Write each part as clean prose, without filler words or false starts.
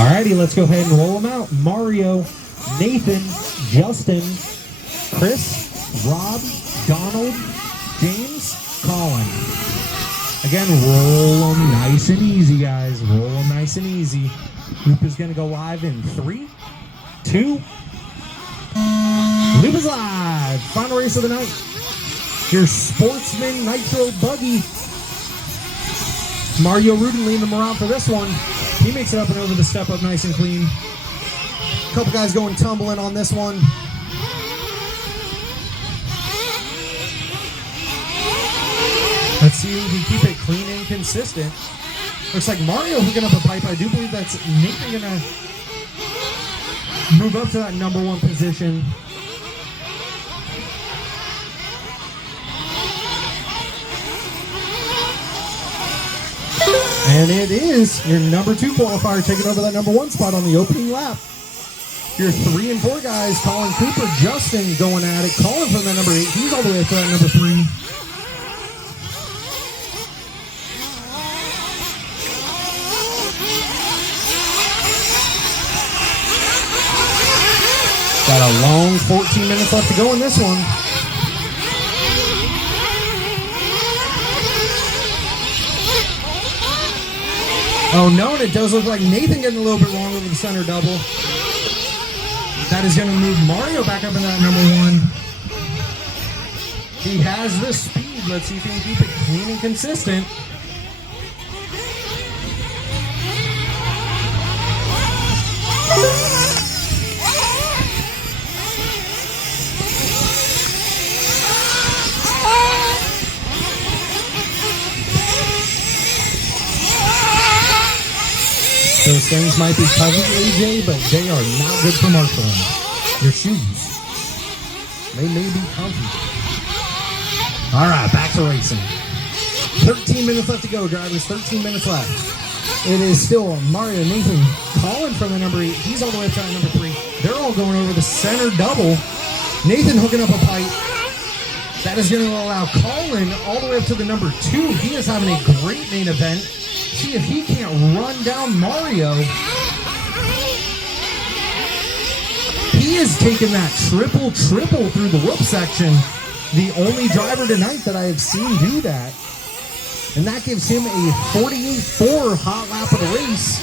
Alrighty, let's go ahead and roll them out. Mario, Nathan, Justin, Chris, Rob, Donald, James, Colin. Again, roll them nice and easy, guys. Roll them nice and easy. Loop is going to go live in 3, 2. Loop is live. Final race of the night. Your Sportsman Nitro Buggy. Mario Rudin leading them around for this one. He makes it up and over the step up nice and clean. A couple guys going tumbling on this one. Let's see who can keep it clean and consistent. Looks like Mario hooking up a pipe. I do believe that's Nathan going to move up to that number 1 position. And it is your number 2 qualifier taking over that number 1 spot on the opening lap. Your 3 and 4 guys, Colin Cooper, Justin going at it. Colin from that number 8. He's all the way up to that number 3. Got a long 14 minutes left to go in this one. Oh no, and it does look like Nathan getting a little bit wrong over the center double. That is going to move Mario back up in that number 1. He has the speed. Let's see if he can keep it clean and consistent. Those things might be covered, AJ, but they are not good for marshalling. Your shoes. They may be comfy. All right, back to racing. 13 minutes left to go, drivers. 13 minutes left. It is still Mario, Nathan, Colin from the number 8. He's all the way up to that number 3. They're all going over the center double. Nathan hooking up a pipe. That is going to allow Colin all the way up to the number 2. He is having a great main event. See if he can't run down Mario. He is taking that triple through the whoop section. The only driver tonight that I have seen do that. And that gives him a 48-4 hot lap of the race.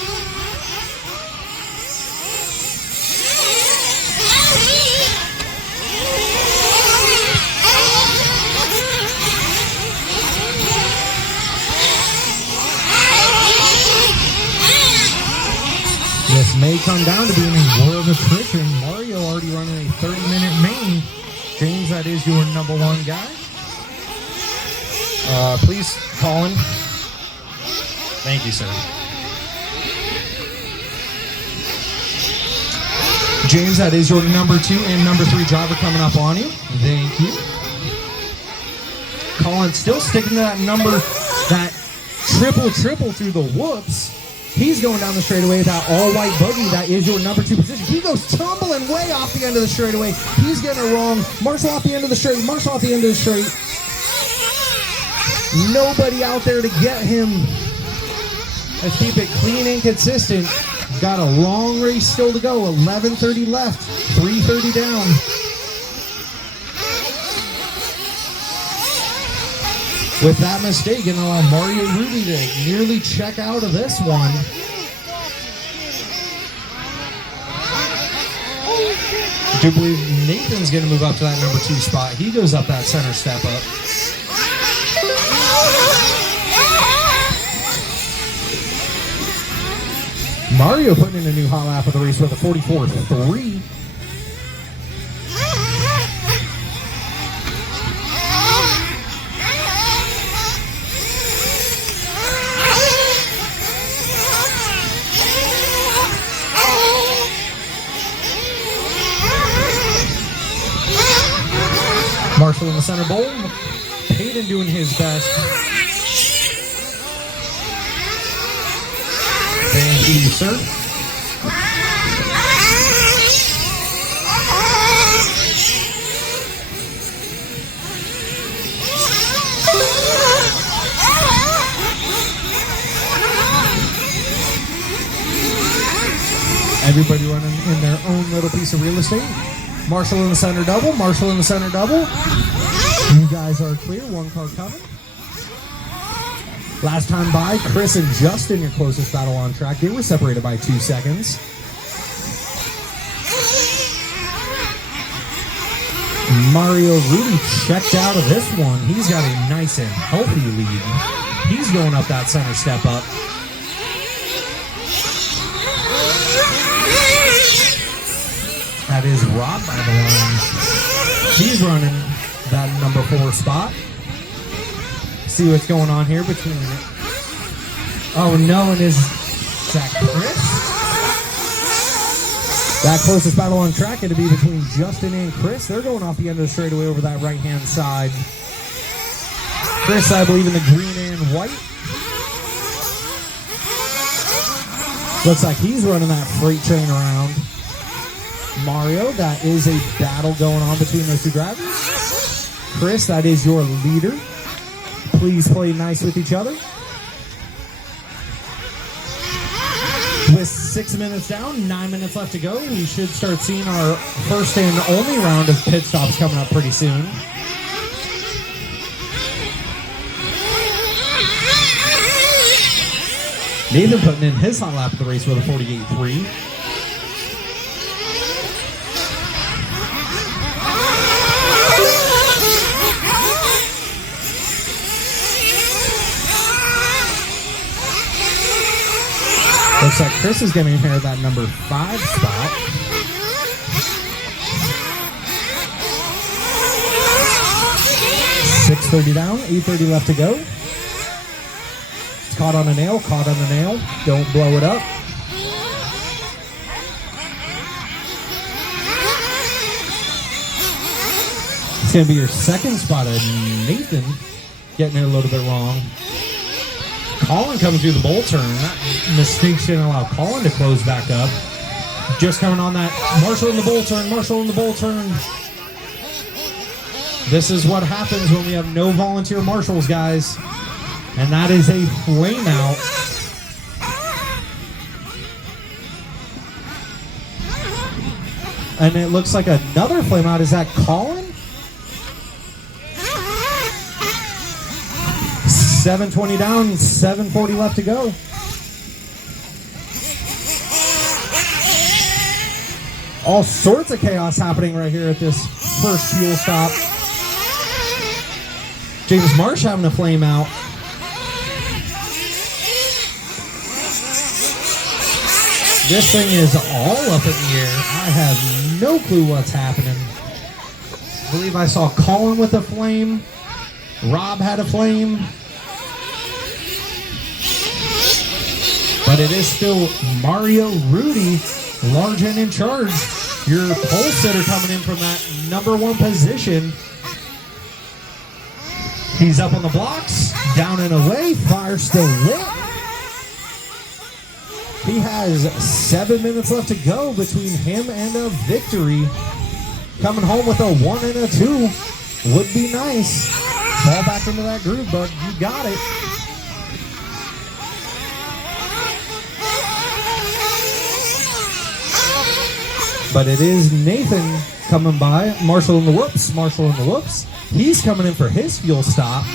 This may come down to being a war of attrition. Mario already running a 30-minute main. James, that is your number 1 guy. Please, Colin. Thank you, sir. James, that is your number 2 and number 3 driver coming up on you. Thank you. Colin still sticking to that number, that triple through the whoops. He's going down the straightaway with that all-white buggy. That is your number 2 position. He goes tumbling way off the end of the straightaway. He's getting it wrong. Marshall off the end of the straight. Marshall off the end of the straight. Nobody out there to get him. Let's keep it clean and consistent. Got a long race still to go. 11:30 left. 3:30 down. With that mistake, going to allow Mario Rudy to nearly check out of this one. I do believe Nathan's going to move up to that number 2 spot. He goes up that center step up. Mario putting in a new hot lap of the race with a 44.3. Marshall in the center bowl. Peyton doing his best. Thank you, sir. Everybody running in their own little piece of real estate. Marshall in the center double. Marshall in the center double. You guys are clear. One car coming. Last time by, Chris and Justin, your closest battle on track. They were separated by 2 seconds. Mario Rudy checked out of this one. He's got a nice and healthy lead. He's going up that center step up. That is Rob by the line. He's running that number 4 spot. See what's going on here between it. Oh no, and is that Chris? That closest battle on track had to be between Justin and Chris. They're going off the end of the straightaway over that right-hand side. Chris, I believe, in the green and white. Looks like he's running that freight train around. Mario, that is a battle going on between those two drivers. Chris, that is your leader. Please play nice with each other. With 6 minutes down, 9 minutes left to go, we should start seeing our first and only round of pit stops coming up pretty soon. Nathan putting in his hot lap of the race with a 48.3. Looks like Chris is going to inherit that number 5 spot. .630 down, 8:30 left to go. It's caught on a nail, caught on the nail. Don't blow it up. It's going to be your second spot of Nathan getting it a little bit wrong. Colin coming through the bowl turn. That mistake didn't allow Colin to close back up. Just coming on that Marshall in the bowl turn. Marshall in the bowl turn. This is what happens when we have no volunteer marshals, guys. And that is a flame out. And it looks like another flame out. Is that Colin? 7:20 down, 7:40 left to go. All sorts of chaos happening right here at this first fuel stop. James Marsh having a flame out. This thing is all up in the air. I have no clue what's happening. I believe I saw Colin with a flame. Rob had a flame. But it is still Mario Rudy, large and in charge. Your pole sitter coming in from that number 1 position. He's up on the blocks, down and away, fire still lit. He has 7 minutes left to go between him and a victory. Coming home with a 1 and a 2 would be nice. Fall back into that groove, bud. You got it. But it is Nathan coming by. Marshall in the whoops. Marshall in the whoops. He's coming in for his fuel stop.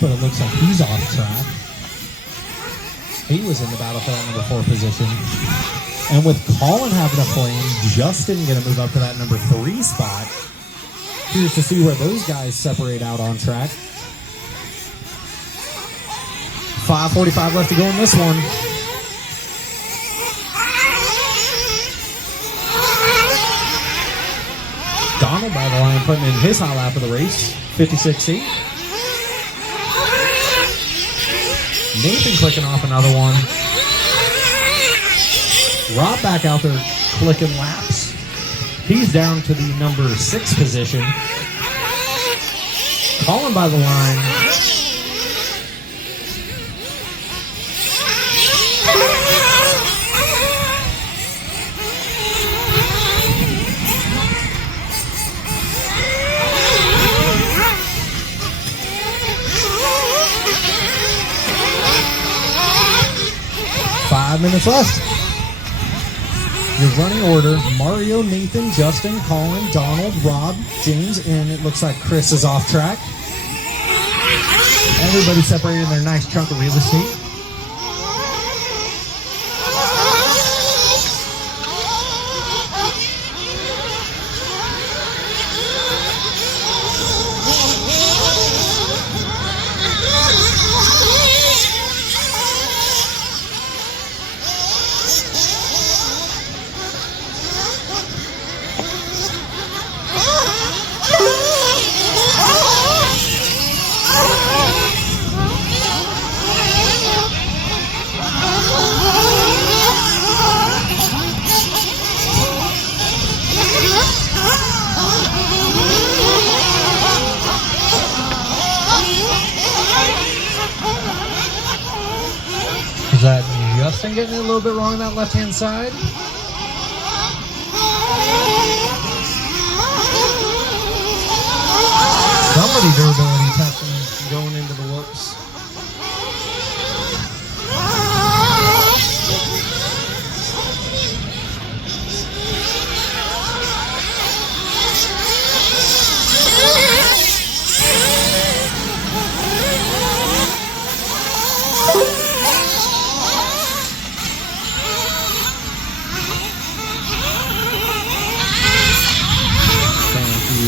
But it looks like he's off track. He was in the battle for that number 4 position. And with Colin having a flame, Justin going to move up to that number 3 spot. Curious to see where those guys separate out on track. 5:45 left to go in this one. Donald by the line putting in his hot lap of the race, 56.8. Nathan clicking off another one. Rob back out there clicking laps. He's down to the number 6 position. Colin by the line. Minutes left. Your running order: Mario, Nathan, Justin, Colin, Donald, Rob, James, and it looks like Chris is off track. Everybody separated in their nice chunk of real estate. Is that Justin getting it a little bit wrong on that left-hand side? Somebody durability testing going into the whoops.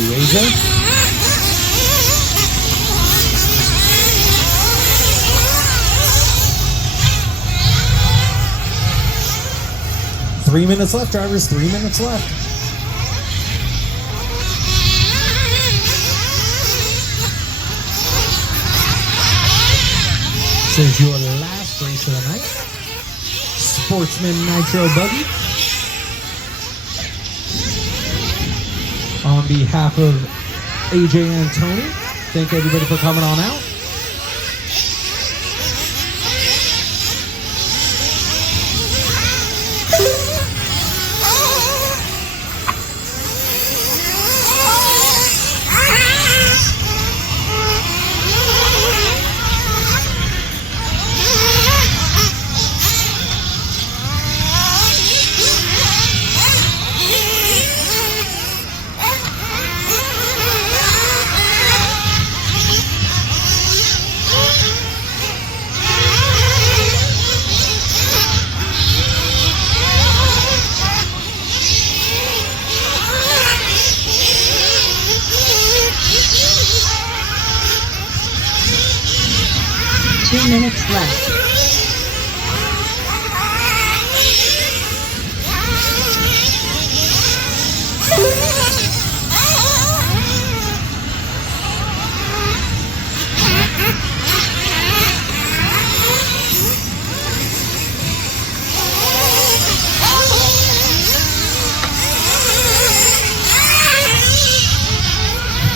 AJ? 3 minutes left, drivers. 3 minutes left. This is your last race of the night. Sportsman Nitro Buggy. On behalf of AJ and Tony, thank everybody for coming on out. Minutes left.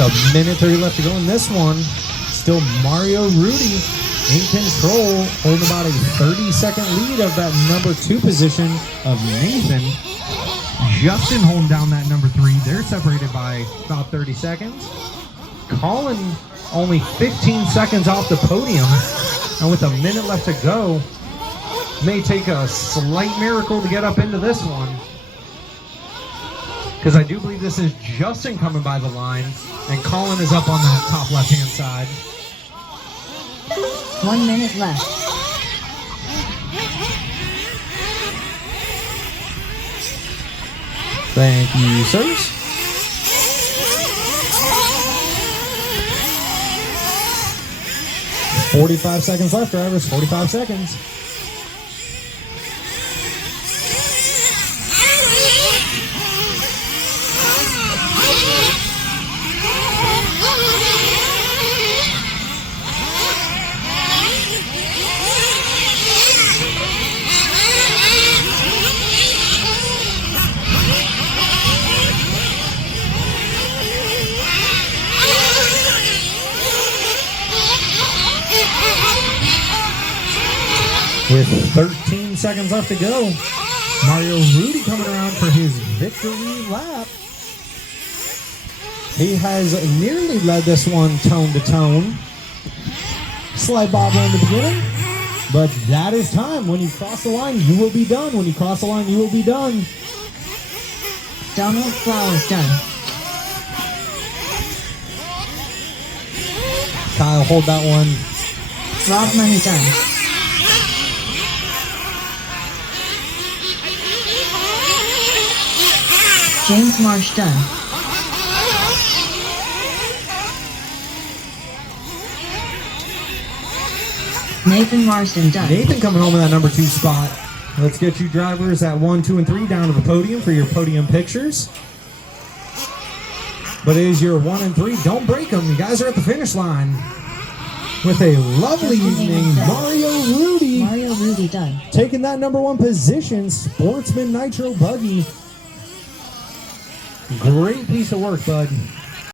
A minute 30 left to go in this one. Still Mario Rudy in control, holding about a 30-second lead of that number 2 position of Nathan. Justin holding down that number 3. They're separated by about 30 seconds. Colin only 15 seconds off the podium, and with a minute left to go, may take a slight miracle to get up into this one. Because I do believe this is Justin coming by the line, and Colin is up on that top left-hand side. 1 minute left. Thank you, sirs. $45 seconds left, drivers. 45 seconds. With 13 seconds left to go, Mario Rudy coming around for his victory lap. He has nearly led this one tone to tone. Slight bobble in the beginning, but that is time. When you cross the line, you will be done. When you cross the line, you will be done. Donald Flowers done. Kyle, hold that one. Rob Money done. James Marsh done. Nathan Marsden done. Nathan coming home in that number 2 spot. Let's get you drivers at 1, 2, and 3 down to the podium for your podium pictures. But it is your 1 and 3. Don't break them. You guys are at the finish line. With a lovely evening, Mario Rudy. Mario Rudy done. Taking that number 1 position, Sportsman Nitro Buggy. Great piece of work, bud.